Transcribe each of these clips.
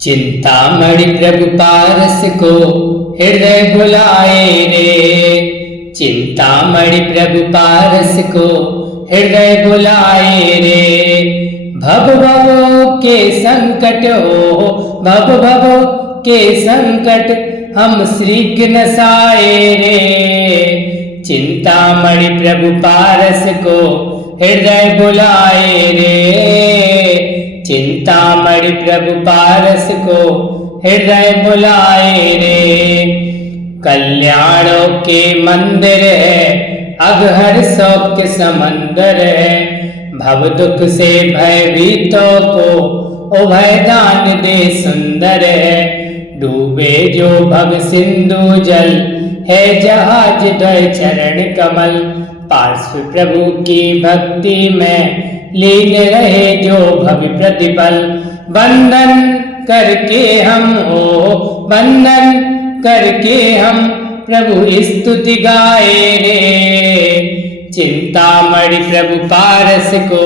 चिंतामणि प्रभु पारस को हृदय बुलाए रे। चिंतामणि प्रभु पारस को हृदय बुलाए रे। भव भव के संकट हो, भव भव के संकट हम श्री नसाए रे। चिंतामणि प्रभु पारस को हृदय बुलाए रे। चिंतामणि प्रभु पारस को हृदय बुलाए रे। कल्याणों के मंदिर है, अघहर शौक समंदर है। भव दुख से भयभीतों को उभय दान दे सुंदर है। डूबे जो भव सिंधु जल है जहाज द्वय चरण कमल। पार्श्व प्रभु की भक्ति में लीन रहे जो भव प्रतिपल। वंदन करके हम हो, वंदन करके हम प्रभु स्तुति गाए रे। चिंतामणि प्रभु पारस को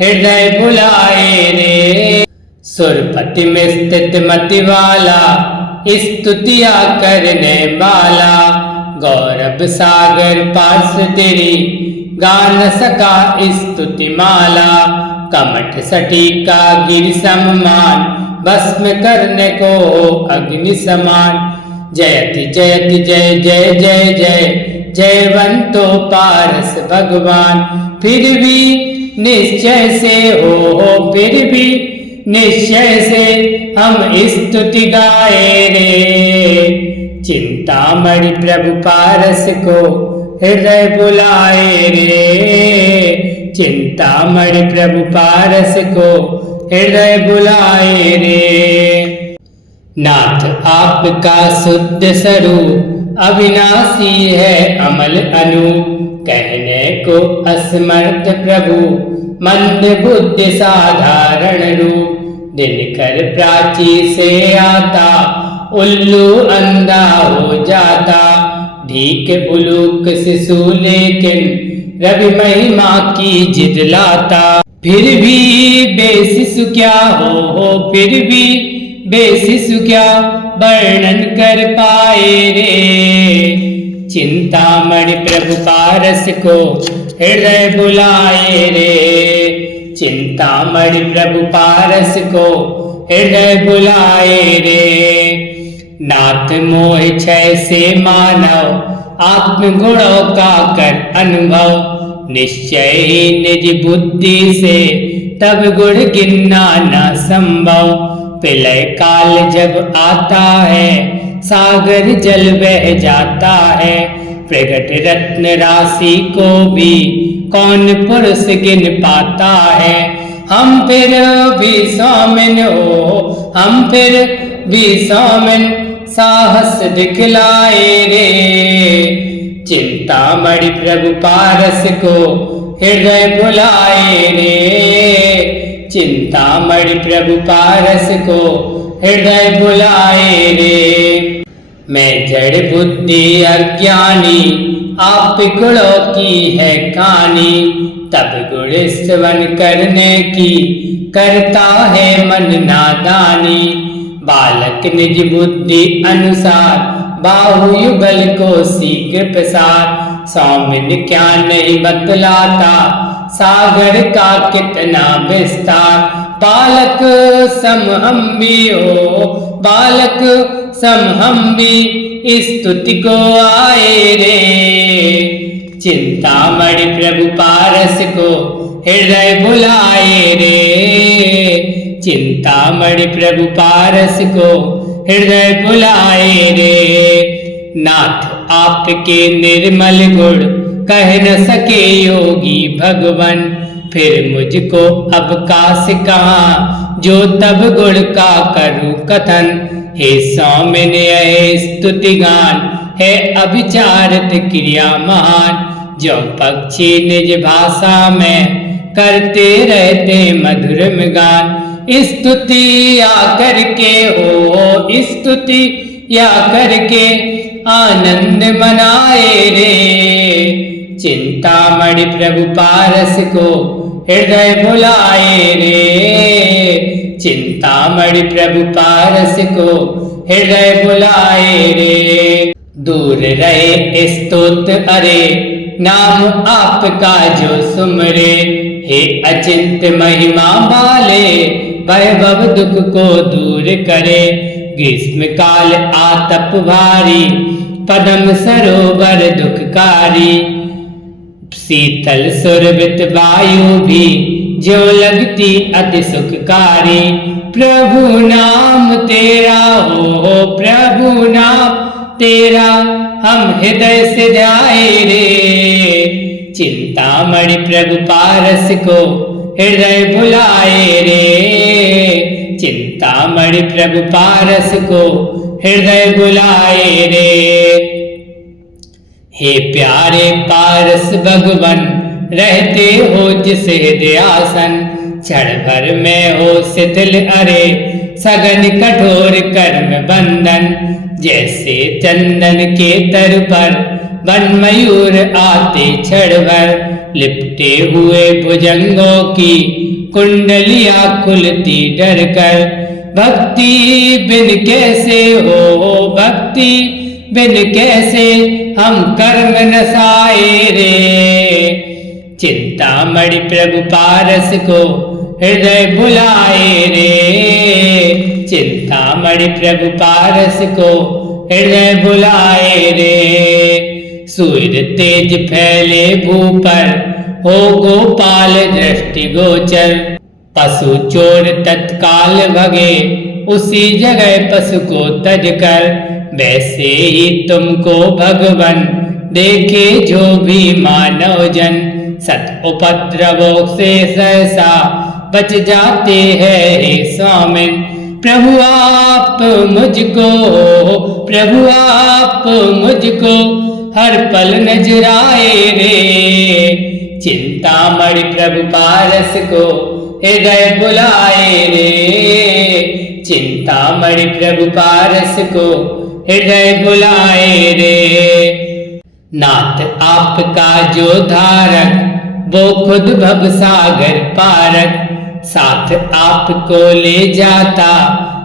हृदय बुलाए रे। सुरपति में स्थित मति वाला स्तुतिया करने वाला। गौरव सागर पार्श्व तेरी गान सका स्तुति माला। कमठ सटीका गिर सम्मान भस्म करने को अग्नि समान। जयति जयति जय जय जय जय जयवंतो पारस भगवान। फिर भी निश्चय से हो, फिर भी निश्चय से हम स्तुति गाए रे। चिंतामणि प्रभु पारस को हृदय बुलाए रे। चिंतामणि प्रभु पारस को हृदय बुलाए रे। नाथ आपका शुद्ध स्वरूप अविनाशी है अमल अनूप। कहने को असमर्थ प्रभु मंद बुद्धि साधारण रूप। दिनकर प्राची से आता उल्लू अंधा हो जाता। ढीक उलूक शिशु लेकिन रवि महिमा की जिद लाता। फिर भी बेशिशु क्या हो, फिर भी बेशिशु क्या वर्णन कर पाए रे। चिंतामणि प्रभु पारस को हृदय बुलाए रे। चिंतामणि प्रभु पारस को हृदय बुलाए रे। नाथ मोह क्षय से मानव आत्मगुणों का कर अनुभव। निश्चय ही निज बुद्धि से तब गुण गिनना न संभव। प्रलय काल जब आता है सागर जल बह जाता है। प्रगट रत्न राशि को भी कौन पुरुष गिन पाता है। हम फिर भी सौमिन हो, हम फिर भी सौमिन साहस दिखलाए रे। चिंतामणि प्रभु पारस को हृदय बुलाए रे। चिंतामणि प्रभु पारस को हृदय बुलाए रे। मैं जड़ बुद्धि अज्ञानी आप गुणों की है कहानी। तब गुण सेवन करने की करता है मन नादानी। बालक निज बुद्धि अनुसार बाहु युगल को शीघ्र प्रसार। सौमिन क्या नहीं बतलाता सागर का कितना विस्तार। बालक सम हम भी हो, बालक सम हम भी स्तुति को आए रे। चिंतामणि प्रभु पारस को हृदय बुलाए रे। चिंतामणि प्रभु पारस को हृदय बुलाए रे। नाथ आपके निर्मल गुण कह न सके योगी भगवन। फिर मुझको अब काश कहाँ जो तब गुण का करूं कथन। हे सौमिन यह स्तुति गान है अभिचारित क्रिया महान। जो पक्षी निज भाषा में करते रहते मधुर गान। स्तुति या करके हो, स्तुति या करके आनंद मनाए रे। चिंतामणि प्रभु पारस को हृदय भुलाए रे। चिंतामणि प्रभु पारस को हृदय भुलाए रे। दूर रहे स्तोत्र अरे नाम आपका जो सुमरे। हे अचिंत महिमा वाले वैभव दुख को दूर करे। ग्रीष्म काल आतप भारी पदम सरोवर दुखकारी। शीतल सुरभित वायु भी जो लगती अति सुखकारी। प्रभु नाम तेरा हो प्रभु नाम तेरा हम हृदय से ध्याए रे। चिंतामणि प्रभु पारस को हृदय भुलाए रे। चिंतामणि प्रभु पारस को हृदय भुलाए रे। हे प्यारे पारस भगवन रहते हो जिस हृदयासन। क्षण भर में हो शिथिल अरे सघन कठोर कर्म बंधन। जैसे चंदन के तर पर वन मयूर आते क्षण भर। लिपटे हुए भुजंगों की कुंडलियां खुलती डर कर। भक्ति बिन कैसे हो भक्ति बिन कैसे हम कर्म नसाए रे। चिंतामणि प्रभु पारस को हृदय भुलाए रे। चिंतामणि प्रभु पारस को हृदय भुलाए रे। सूर्य तेज फैले भू पर हो गोपाल दृष्टि गोचर। पशु चोर तत्काल भगे उसी जगह पशु को तज कर। वैसे ही तुमको भगवन देखे जो भी मानव जन। सत उपद्रवों से सहसा बच जाते हैं हे स्वामिन। प्रभु आप मुझको प्रभु आप मुझको हर पल नजराए रे। चिंतामणि प्रभु पारस को हृदय बुलाए रे। चिंतामणि प्रभु पारस को हृदय बुलाए रे। नाथ आपका जो धारक वो खुद भव सागर पारक। साथ आपको ले जाता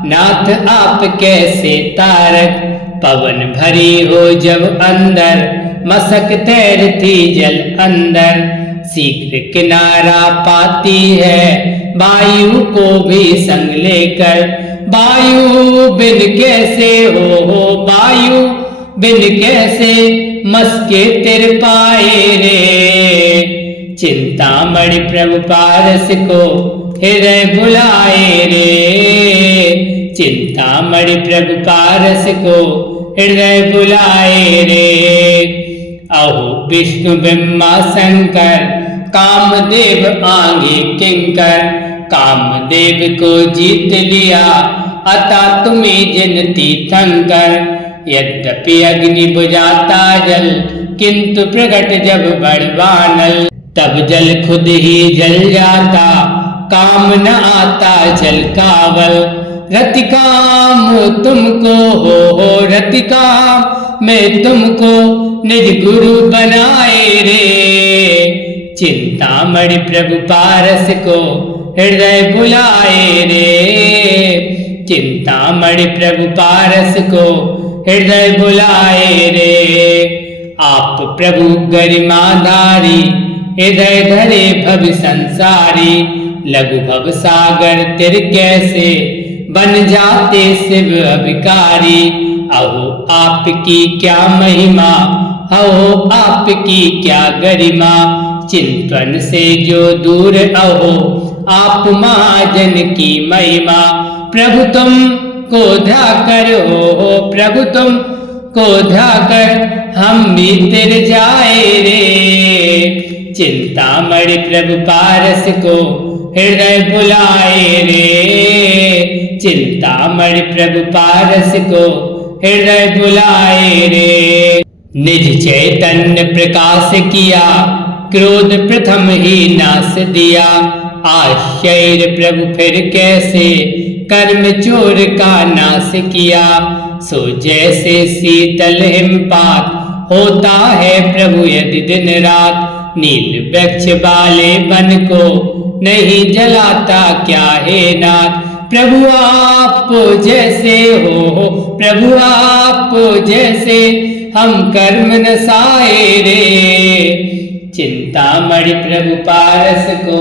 नाथ आप कैसे तारक। पवन भरी हो जब अंदर मसक तैरती जल अंदर। शीघ्र किनारा पाती है वायु को भी संग लेकर। वायु बिन कैसे हो वायु बिन कैसे मस्के तिर पाए रे। चिंतामणि प्रभु पारस को हृदय भुलाए रे। चिंतामणि प्रभु पारस को हृदय भुलाए रे। अहो विष्णु ब्रह्मा शंकर कामदेव आगे किंकर। कामदेव को जीत लिया अता तुम्हें जिन तीर्थंकर। यद्यपि अग्नि बुझाता जल किंतु प्रकट जब बड़वानल। तब जल खुद ही जल जाता काम न आता जल कावल। रतिकाम तुमको हो रतिकाम में तुमको निज गुरु बनाए रे। चिंतामणि प्रभु पारस को हृदय बुलाए रे। चिंतामणि प्रभु पारस को हृदय बुलाए रे। आप प्रभु गरिमाधारी हृदय धरे भव संसारी। लघु भव सागर तिर कैसे बन जाते शिव अभिकारी। अहो आपकी क्या महिमा अहो आपकी क्या गरिमा। चिंतन से जो दूर अहो आप महाजन की महिमा। प्रभु तुम को ध्याकर हो प्रभु तुम को ध्याकर हम भी तिर जाए रे। चिंतामणि प्रभु पारस को हृदय बुलाए रे। चिंतामणि प्रभु पारस को हृदय बुलाए रे। निज चैतन्य प्रकाश किया क्रोध प्रथम ही नाश दिया। आश्चर्य प्रभु फिर कैसे कर्म चोर का नाश किया। सो जैसे शीतल हिमपात होता है प्रभु यदि दिन रात। नील वृक्ष वाले वन को नहीं जलाता क्या है नाथ। प्रभु आप जैसे हो, प्रभु आप जैसे हम कर्म न साए रे। चिंतामणि प्रभु पारस को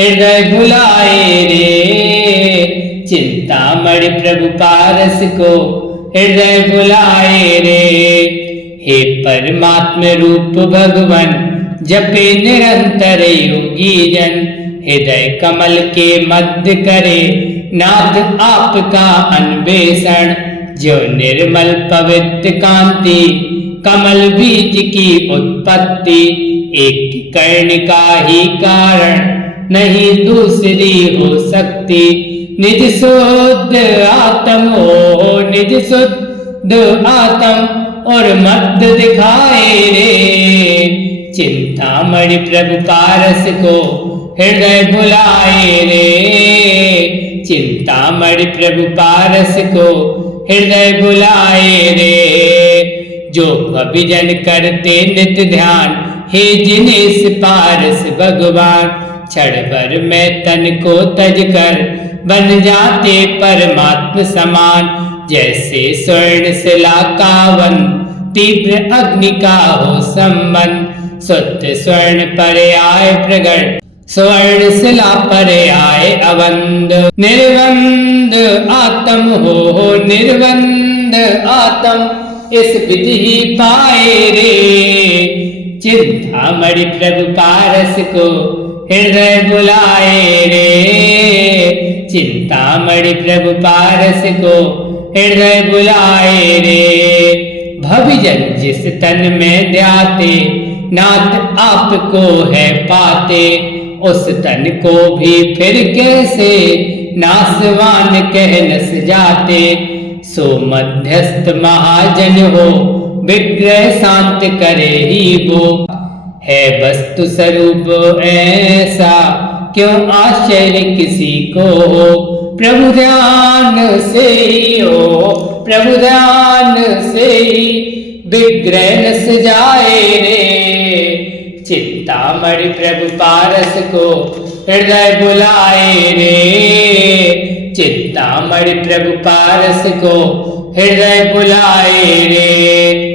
हृदय बुलाए रे। चिंतामणि प्रभु पारस को हृदय बुलाए रे। हे परमात्म रूप भगवन जपे निरंतर योगी जन। हृदय कमल के मध्य करे नाथ आपका अन्वेषण। जो निर्मल पवित्र कांति कमल बीज की उत्पत्ति। एक कर्णिका ही कारण नहीं दूसरी हो सकती। निज शुद्ध आत्म हो, निज शुद्ध आत्म और मध्य दिखाए रे। चिंतामणि प्रभु पारस को हृदय बुलाए रे। चिंतामणि प्रभु पारस को हृदय बुलाए रे। जो अभिजन करते नित्य ध्यान हे जिनेश पारस भगवान। क्षण भर में तन को तज कर बन जाते परमात्म समान। जैसे स्वर्ण शिला का वन तीव्र अग्नि का हो संबंध। शुद्ध स्वर्ण पर आए प्रगट स्वर्ण शिला पर आए अवंद। निर्वंद आत्म हो, निर्वंद आत्म इस विधि ही पाए रे। चिंतामणि प्रभु पारस को हृदय बुलाए रे। चिंतामणि प्रभु पारस को हृदय बुलाए रे। भविजन जिस तन में ध्याते नाथ आपको है पाते। उस तन को भी फिर कैसे नासवान कह नस जाते। सो मध्यस्थ महाजन हो विग्रह शांत करे ही वो। है वस्तु स्वरूप ऐसा क्यों आश्चर्य किसी को हो। प्रभु ध्यान से ही हो, प्रभु ध्यान से ही विग्रह नस जाए रे। चिंतामणि प्रभु पारस को हृदय बुलाए रे। चिंतामणि प्रभु पारस को हृदय बुलाए रे।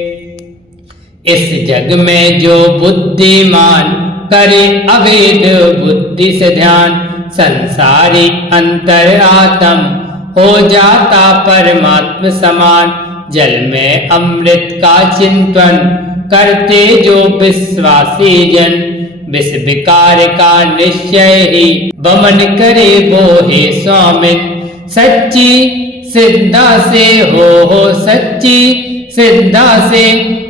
इस जग में जो बुद्धिमान करे अवेद बुद्धि से ध्यान। संसारी अंतर आत्म हो जाता परमात्म समान। जल में अमृत का चिंतन करते जो विश्वासी जन। विष विकार का निश्चय ही वमन करे वो हे स्वामिन। सच्ची सिद्धा से हो सच्ची सिद्धा से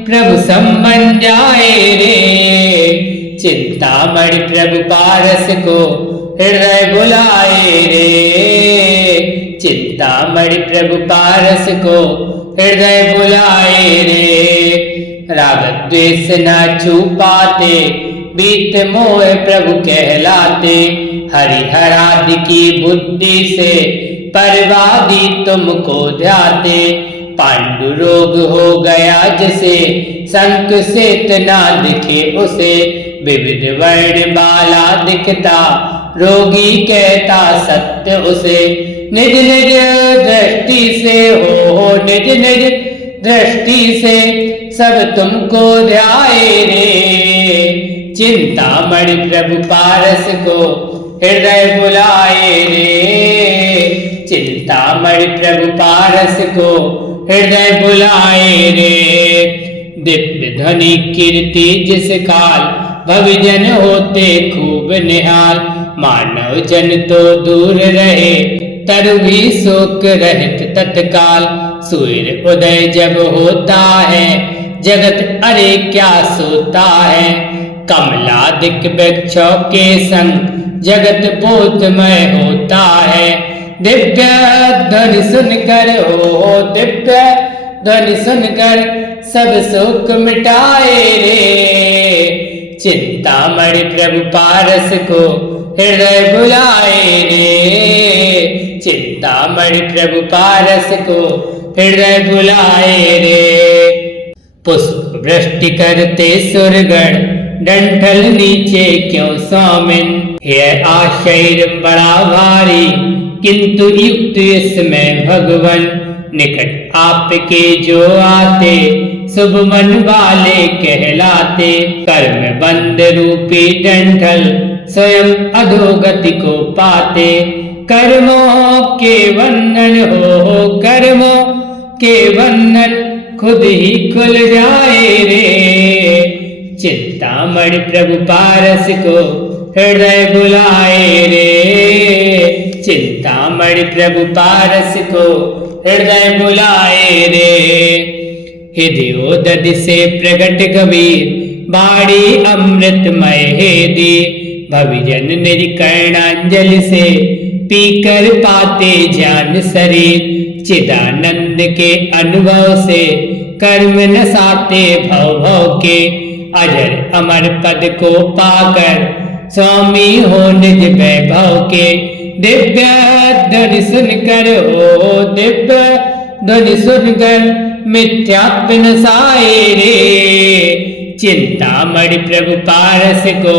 प्रभु संबंध जाए रे। चिंतामणि प्रभु पारस को हृदय बुलाए रे। चिंतामणि प्रभु पारस को हृदय बुलाए रे। राग द्वेष न छुपाते बीत मोह प्रभु कहलाते। हरिहरादि की बुद्धि से परवादी तुमको ध्याते। पांडु रोग हो गया जिसे संक से तना दिखे उसे। विविध वर्ण बाला दिखता रोगी कहता सत्य उसे। निज निज दृष्टि से हो निज निज दृष्टि से सब तुमको ध्याए रे। चिंतामणि प्रभु पारस को हृदय बुलाए रे। चिंतामणि प्रभु पारस को हृदय बुलाए रे। दिव्य ध्वनि कीर्ति जिस काल भविजन होते खूब निहाल। मानव जन तो दूर रहे तरु भी शोक रहित तत्काल। सूर्य उदय जब होता है जगत अरे क्या सोता है। कमलादिक वृक्षों के संग जगत बोधमय होता है। दिव्य ध्वनि सुनकर हो दिव्य ध्वनि सुनकर सब शोक मिटाए रे। चिंतामणि प्रभु पारस को हृदय बुलाए रे। चिंतामणि प्रभु पारस को हृदय बुलाए रे। पुष्प वृष्टि करते सुरगण डंठल नीचे क्यों सौमिन। है आशय बड़ा भारी किंतु युक्त इसमें भगवन। निकट आपके जो आते शुभ मन वाले कहलाते। कर्म बंद रूपी डंठल स्वयं अधोगति को पाते। कर्मों के बंधन हो कर्मों के बंधन खुद ही खुल जाए रे। चिंतामणि प्रभु पारस को हृदय बुलाए रे। चिंतामणि प्रभु पारस को हृदय बुलाए रे। हृदयोदधि से प्रगट कबीर बाड़ी अमृतमय हेदी। भविजन निज कर्णांजलि से पीकर पाते ज्ञान शरीर। चिदानंद के अनुभव से कर्म नसाते भव भव के। अजर अमर पद को पाकर स्वामी हो निज वैभव के। दिव्य ध्वनि सुनकर हो दिव्य ध्वनि सुनकर मिथ्यात्व नसाए रे। चिंतामणि प्रभु पारस को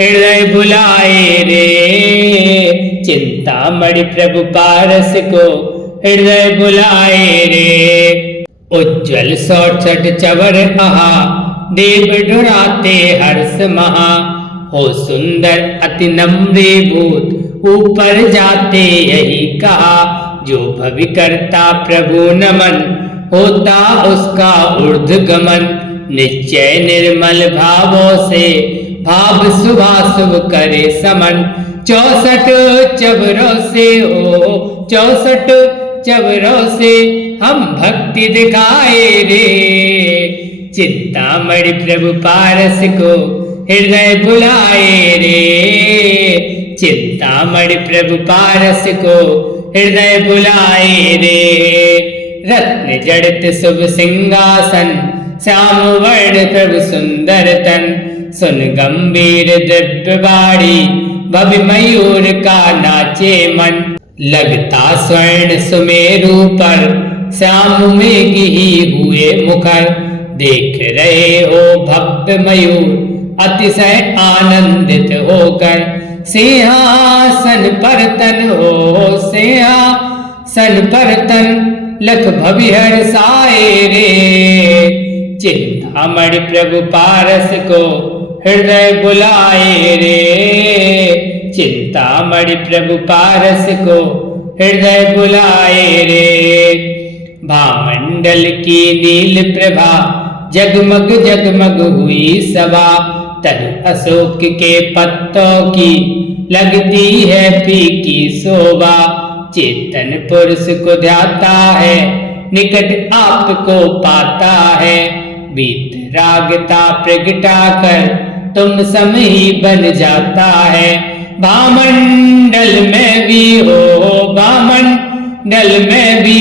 हृदय बुलाए रे। चिंतामणि प्रभु पारस को हृदय बुलाए रे। उज्ज्वल 67 चवर आहा देव ढुराते हर्ष महा। हो सुंदर अति नम्रे भूत ऊपर जाते यही कहा। जो भवि करता प्रभु नमन होता उसका ऊर्ध्व गमन। निश्चय निर्मल भावों से भाव शुभाशुभ करे समन। 64 चवरों से हो 64 चवरों से हम भक्ति दिखाए रे। चिंतामणि प्रभु पारस को हृदय बुलाए रे। चिंतामणि प्रभु पारस को हृदय बुलाए रे। रत्न जड़ित शुभ सिंहासन श्याम वर्ण प्रभु सुंदर तन। सुन गंभीर दिव्य बाड़ी भवि मयूर का नाचे मन। लगता स्वर्ण सुमेरु पर श्याम में ही हुए मुखर। देख रहे हो भव्य मयूर अतिशय आनंदित होकर। सिंहासन पर तन हो सिंहासन पर तन लख भवि हर्षाए रे। चिंतामणि प्रभु पारस को हृदय बुलाए रे। चिंतामणि प्रभु पारस को हृदय बुलाए रे। भामंडल की नील प्रभा जगमग जगमग हुई सभा। तनु अशोक के पत्तों की लगती है फीकी शोभा। चेतन पुरुष को ध्याता है निकट आपको पाता है। बीत रागता प्रगटा कर तुम सम ही बन जाता है। भामंडल में भी हो भामंडल में भी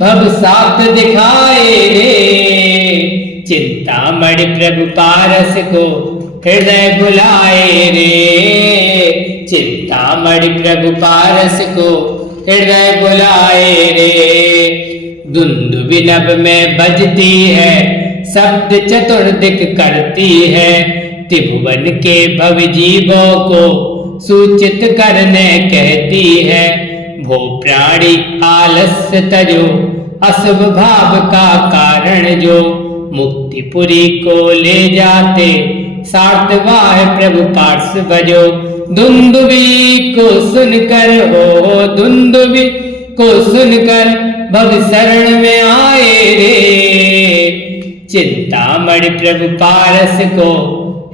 भव साथ दिखाए रे। चिंतामणि प्रभु पारस को हृदय बुलाए रे। चिंतामणि प्रभु पारस को हृदय बुलाए रे। दुंदुभि नभ में बजती है शब्द चतुर्दिक करती है। त्रिभुवन के भव जीवों को सूचित करने कहती है। भो प्राणी आलस्य तजो अशुभ भाव का कारण जो। मुक्तिपुरी को ले जाते सातवाह प्रभु पार्श्व भजो। दुंदुभि को सुनकर हो दुंदुभि को सुनकर भव शरण में आए रे। चिंतामणि प्रभु पारस को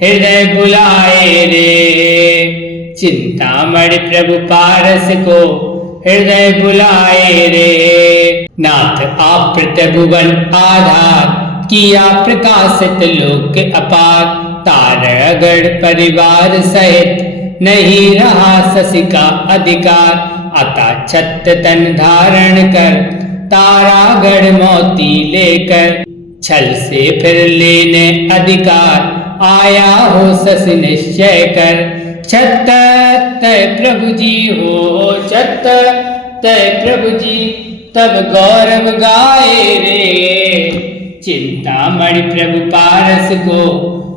हृदय बुलाए रे। चिंतामणि प्रभु पारस को हृदय बुलाए रे। नाथ आप त्रिभुवन आधार किया प्रकाशित लोक अपार। तारागढ़ परिवार सहित नहीं रहा शशि का अधिकार। अता छत तन धारण कर तारागढ़ मोती लेकर। छल से फिर लेने अधिकार आया हो शशि निश्चय कर। छत तय प्रभु जी हो छत तय प्रभु जी तब गौरव गाए रे। चिंतामणि प्रभु पारस को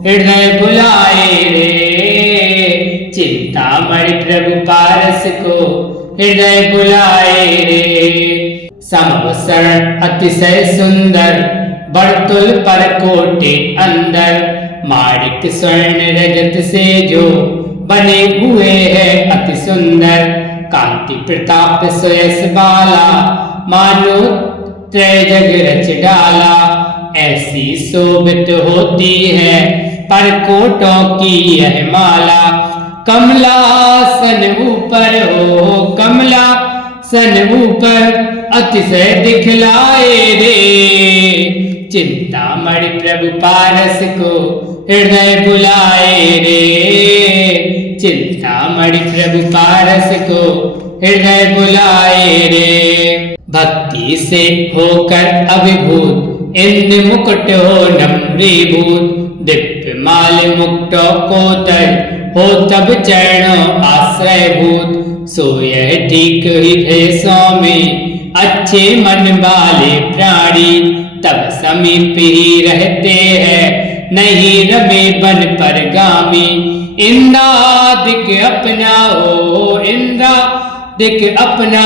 हृदय बुलाए रे। चिंतामणि प्रभु पारस को हृदय बुलाए रे। समवसर अतिशय सुंदर बड़तुल पर कोटे अंदर, माणिक स्वर्ण रजत से जो बने हुए हैं अति सुंदर। कांति प्रताप सुयस बाला, मानो त्रय जग रच डाला। ऐसी शोभित होती है परकोटों की यह माला। कमलासन ऊपर हो कमलासन ऊपर अतिशय दिखलाए रे। चिंतामणि प्रभु पारस को हृदय बुलाए रे। चिंतामणि प्रभु पारस को हृदय बुलाए रे। भक्ति से होकर अभिभूत इंद्र मुकुट हो नम्रीभूत। दिव्य माल मुक्तो को तर हो तब चरणों आश्रय भूत। सो यह ठीक ही भेषों में अच्छे मन वाले प्राणी, तब समीप ही रहते हैं नहीं रमे बन पर गामी। इंद्रादिक अपना हो इंद्रादिक अपना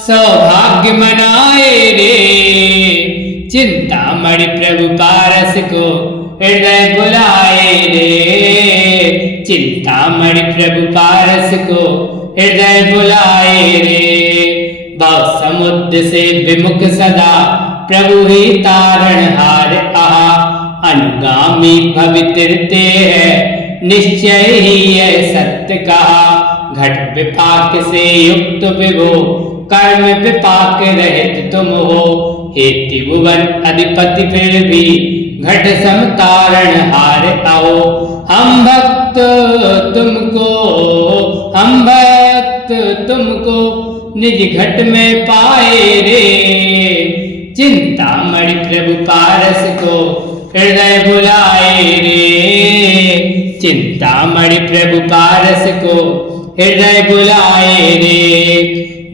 सौभाग्य मनाए रे। चिंतामणि प्रभु पारस को हृदय बुलाए रे। चिंतामणि प्रभु पारस को हृदय बुलाए रे। भव समुद्र से विमुख सदा प्रभु ही तारण हार आहा। अनुगामी भवित्रते है निश्चय ही यह सत्य कहा। घट विपाक से युक्त विभो कर्म विपाक रहित तुम हो। हे त्रिभुवन अधिपति फिर भी घट समतारण हार आओ। हम भक्त तुमको निज घट में पाए रे। चिंतामणि प्रभु पारस को हृदय बुलाए रे। चिंतामणि प्रभु पारस को हृदय बुलाए रे।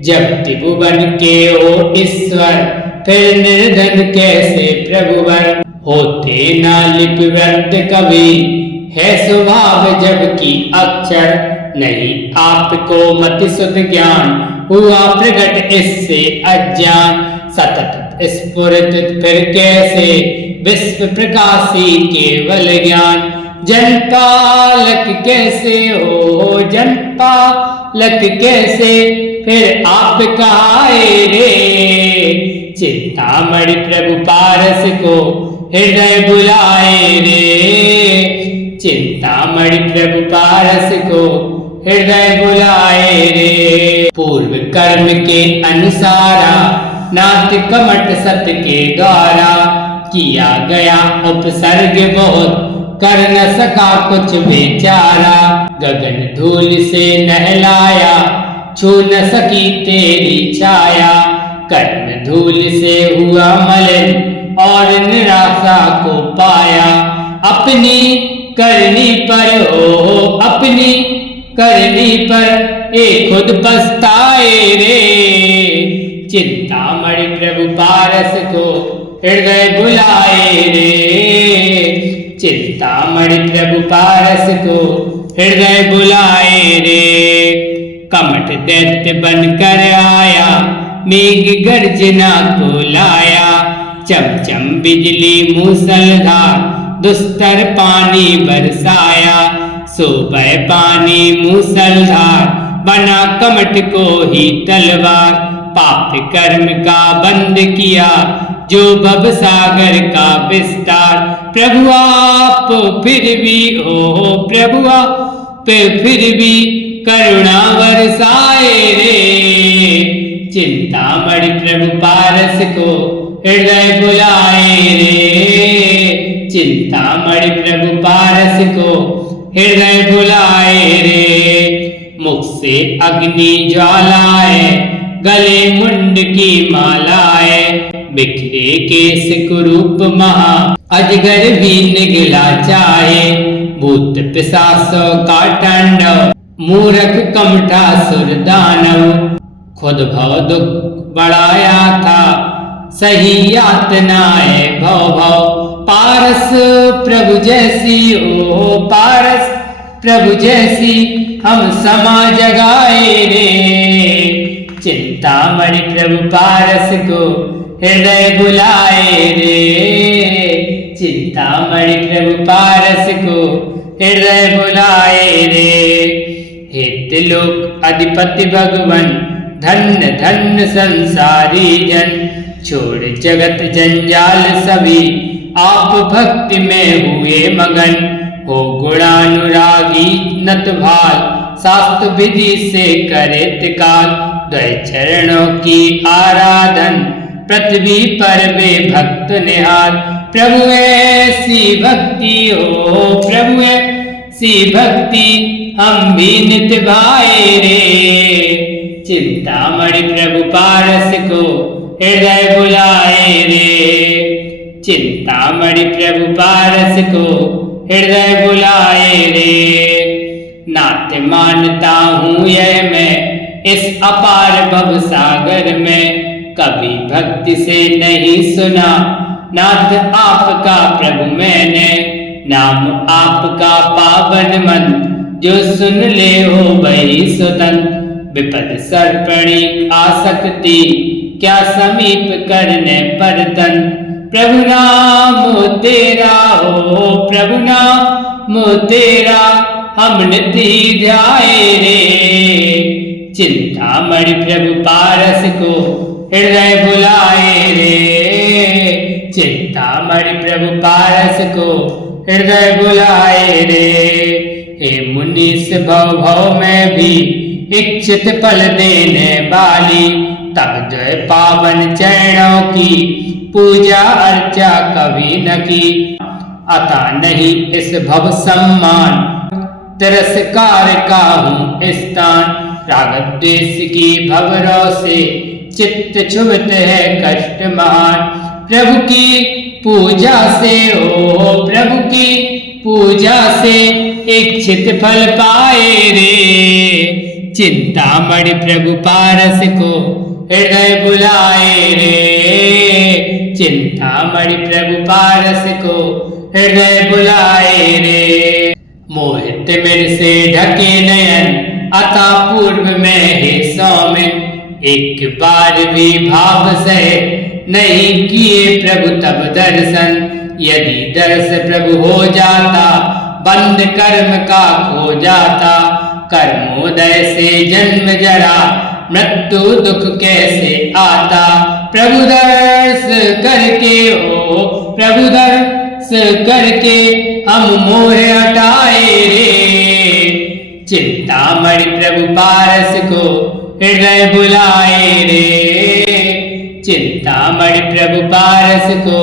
जब त्रिभुवन के हो ईश्वर फिर निर्धन कैसे प्रभुवर। होते ना लिप व्यक्त कवि है स्वभाव जबकि अक्षर। नहीं आपको मति सुध ज्ञान हुआ प्रगट इससे अज्ञान। सतत स्फुरित फिर कैसे विश्व प्रकाशी केवल ज्ञान। जनपालक कैसे हो जनपालक कैसे फिर आप कहाए रे। चिंतामणि प्रभु पारस को हृदय बुलाए रे। चिंतामणि प्रभु पारस को हृदय बुलाए रे। पूर्व कर्म के अनुसारा नाथ कमट सत के द्वारा। किया गया उपसर्ग बहुत कर न सका कुछ बेचारा। गगन धूल से नहलाया छू न सकी तेरी छाया। कर्म धूल से हुआ मलिन और निराशा को पाया। अपनी करनी पर हो अपनी करनी पर एक खुद पछताए रे। चिंतामणि प्रभु पारस को हृदय बुलाए रे। चिंतामणि प्रभु पारस को हृदय बुलाए रे। कमठ दैत्य बनकर आया मेघ गर्जना को लाया। चमचम बिजली मूसलधार दुस्तर पानी बरसाया। सोबह पानी मूसलधार बना कमट को ही तलवार। पाप कर्म का बंद किया जो भव सागर का विस्तार। प्रभु आप फिर भी हो प्रभु आप फिर भी करुणा बरसाए रे। चिंतामणि प्रभु पारस को हृदय बुलाए रे। चिंतामणि प्रभु पारस को हृदय बुलाए रे। मुख से अग्नि ज्वालाए गले मुंड की मालाए। बिखरे केस कुरूप महा अजगर भी निगला चाहे। भूत पिशाचों का तांडव मूरख कमठा सुर दानव। खुद भव दुख बढ़ाया था सही यातनाएं भव भव। पारस प्रभु जैसी ओ पारस प्रभु जैसी हम समा जगाए रे। चिंतामणि प्रभु पारस को हृदय बुलाए रे। चिंतामणि प्रभु पारस को हृदय बुलाए रे। हे त्रिलोक अधिपति भगवन धन्य धन्य संसारी जन। छोड़ जगत जंजाल सभी आप भक्ति में हुए मगन। हो गुणानुरागी नत भाल शास्त्र विधि से करे त्रिकाल। द्वय चरणों की आराधन पृथ्वी पर वे भक्त निहाल। प्रभु ऐसी भक्ति हो प्रभु ऐसी भक्ति हम भी नित भाए रे। चिंतामणि प्रभु पारस को हृदय बुलाए रे। चिंतामणि प्रभु पारस को हृदय बुलाए रे। नाथ मानता हूँ यह मैं इस अपार भव सागर में। कभी भक्ति से नहीं सुना नाथ आपका प्रभु मैंने। नाम आपका पावन मन जो सुन ले हो वही स्वतंत्र। विपद सर्पणी आसक्ति क्या समीप करने पर तन। प्रभु नाम तेरा हो प्रभु नाम तेरा हम नित्य ध्याए रे। चिंतामणि प्रभु पारस को हृदय बुलाए रे। चिंतामणि प्रभु पारस को हृदय बुलाए रे। हे मुनीस भव भव में भी इच्छित फल देने वाली। तब जय पावन चरणों की पूजा अर्चा कभी न की। अता नहीं इस भव सम्मान तिरस्कार का हूँ स्थान। राग द्वेष की भवरों से चित्त क्षुब्ध है कष्ट महान। प्रभु की पूजा से ओ प्रभु की पूजा से इच्छित फल पाए रे। चिंतामणि प्रभु पारस को हृदय बुलाए रे। चिंतामणि प्रभु पारस को हृदय बुलाए रे। मोहित मेरे से ढके नयन अता पूर्व में हे सौमिन। एक बार भी भाव से नहीं किए प्रभु तब दर्शन। यदि दर्श प्रभु हो जाता बंद कर्म का खो जाता। कर्मोदय से जन्म जरा मृत्यु दुख कैसे आता। प्रभु दर्श करके हो प्रभु दर्श करके हम मोह हटाए रे। चिंतामणि प्रभु पारस को हृदय बुलाए रे। चिंतामणि प्रभु पारस को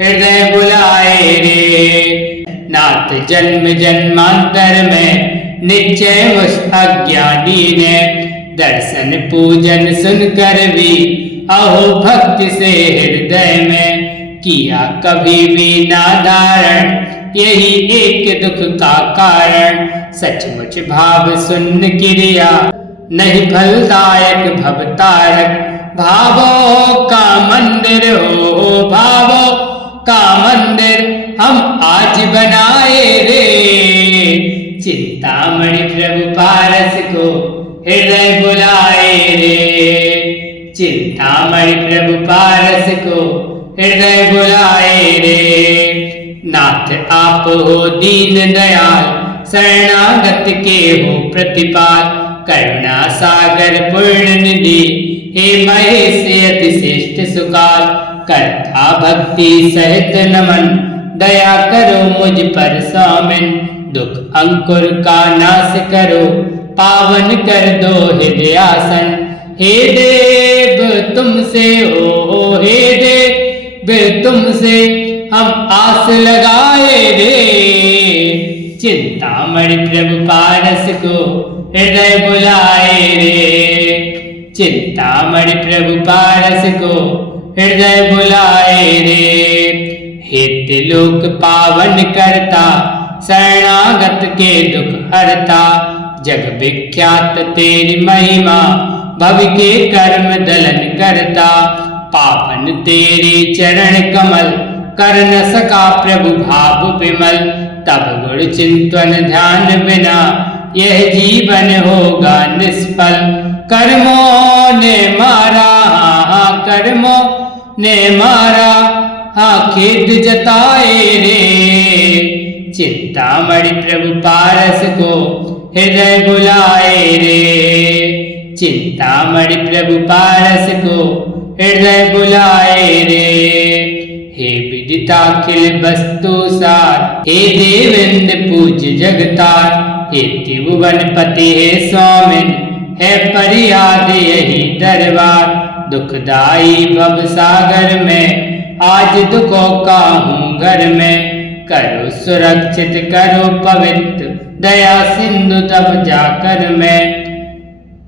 हृदय बुलाए रे। नाथ जन्म जन्मांतर में निश्चय उस अज्ञानी ने दर्शन पूजन सुनकर भी अहो भक्ति से हृदय में किया कभी भी ना धारण। यही एक दुख का कारण। सचमुच भाव सुन क्रिया नहीं फलदायक भवतारक। भावों का मंदिर हो भावों का मंदिर हम आज बनाए रे। चिंतामणि प्रभु पारस को हृदय बुलाए रे। चिंतामणि प्रभु पारस को हृदय बुलाए रे। नाथ आप हो दीन दयाल शरणागत के हो प्रतिपाल। करुणा सागर पूर्ण निधि हे महेश अति श्रेष्ठ सुकाल। करता भक्ति सहित नमन दया करो मुझ पर स्वामिन। दुख अंकुर का नाश करो पावन कर दो हृदयासन। हे देव तुमसे हो हे देव तुमसे हम आस लगाए रे। चिंतामणि प्रभु पारस को हृदय बुलाए रे। चिंतामणि प्रभु पारस को हृदय बुलाए रे। हे त्रिलोक पावन करता शरणागत के दुख हरता। जग विख्यात तेरी महिमा भव के कर्म दलन करता। पावन तेरे चरण कमल, कर न सका प्रभु भाव विमल। तब गुण चिंतन ध्यान बिना, यह जीवन होगा निष्फल। कर्मों ने मारा, हाँ कर्मों ने मारा, हाँ खेद जताए रे। चिंतामणि प्रभु पारस को हृदय बुलाए रे। चिंतामणि प्रभु पारस को हृदय बुलाए रे। हे विदिताखिल वस्तु सार, हे देवेंद्र पूज्य जगतार। हे त्रिभुवन पति हे स्वामिन, है फरियाद यही दरबार। दुखदाई भव सागर में, आज दुखों का हूँ घर में। करो सुरक्षित करो पवित्र, दया सिंधु तब जाकर मैं।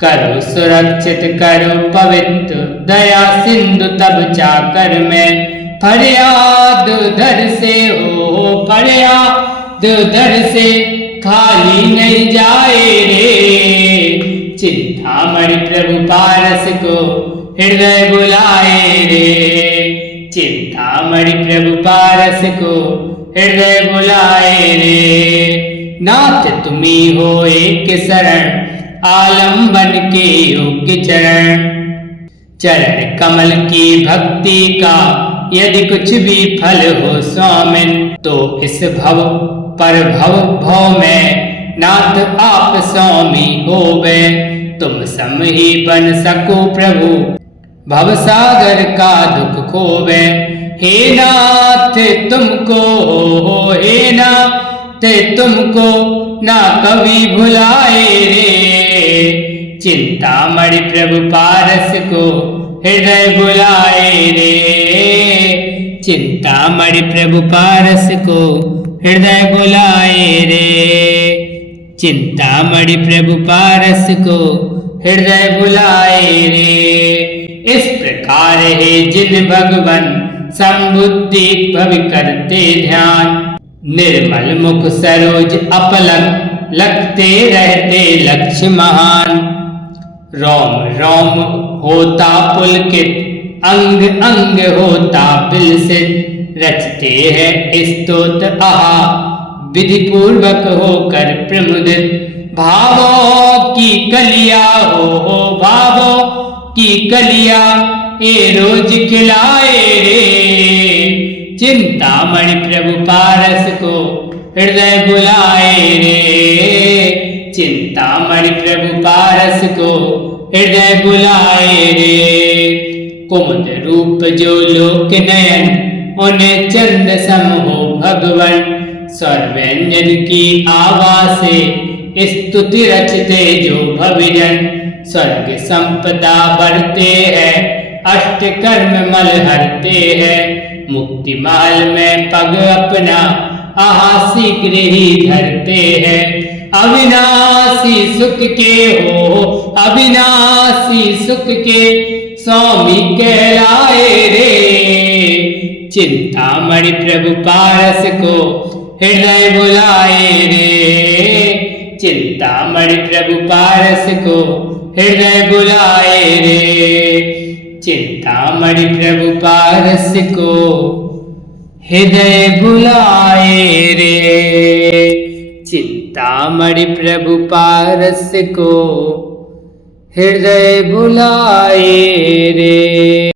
करो सुरक्षित करो पवित्र, दया सिंधु तब जाकर मैं। फरियाद उधर से हो, फरियाद उधर से खाली नहीं जाए रे। चिंतामणि प्रभु पारस को हृदय बुलाए रे। चिंतामणि प्रभु पारस को हृदय बुलाए रे। नाथ तुम्ही हो एक शरण, आलम्बन के योग्य चरण। चरण कमल की भक्ति का यदि कुछ भी फल हो स्वामिन, तो इस भव पर भव में नाथ आप स्वामी होवे। तुम सम ही बन सको प्रभु, भवसागर का दुख खोवे। हे नाथ तुमको हो, हे नाथ तुमको ना कभी भुलाए रे। चिंतामणि प्रभु पारस को हृदय बुलाए रे। चिंतामणि प्रभु पारस को हृदय बुलाए रे। चिंतामणि प्रभु पारस को हृदय बुलाए रे। इस प्रकार है जिन भगवन संबुद्धि भवि करते ध्यान। निर्मल मुख सरोज अपलक, लगते रहते लक्ष्य महान। रोम रोम होता पुलकित, अंग अंग होता विलसित। रचते हैं स्तोत्र आहा, विधि पूर्वक होकर प्रमुदित। भावों की कलिया हो, भावों की कलिया ये रोज खिलाए रे। चिंतामणि प्रभु पारस को हृदय बुलाए रे। चिंतामणि प्रभु पारस को हृदय बुलाए रे। कुमुद रूप जो लोक नयन, उन्हें चंद सम हो भगवन। स्वर व्यंजन की आवाज से स्तुति रचते जो भविजन। स्वर्ग संपदा बढ़ते हैं, अष्ट कर्म मल हरते हैं। मुक्ति महल में पग अपना, आहा शीघ्र ही धरते हैं। अविनाशी सुख के हो, अविनाशी सुख के स्वामी कहलाए रे। चिंतामणि प्रभु पारस को हृदय बुलाए रे। चिंतामणि प्रभु पारस को हृदय बुलाए रे। चिंतामणि प्रभु पारस को हृदय बुलाए रे। चिंतामणि प्रभु पारस को हृदय बुलाए रे।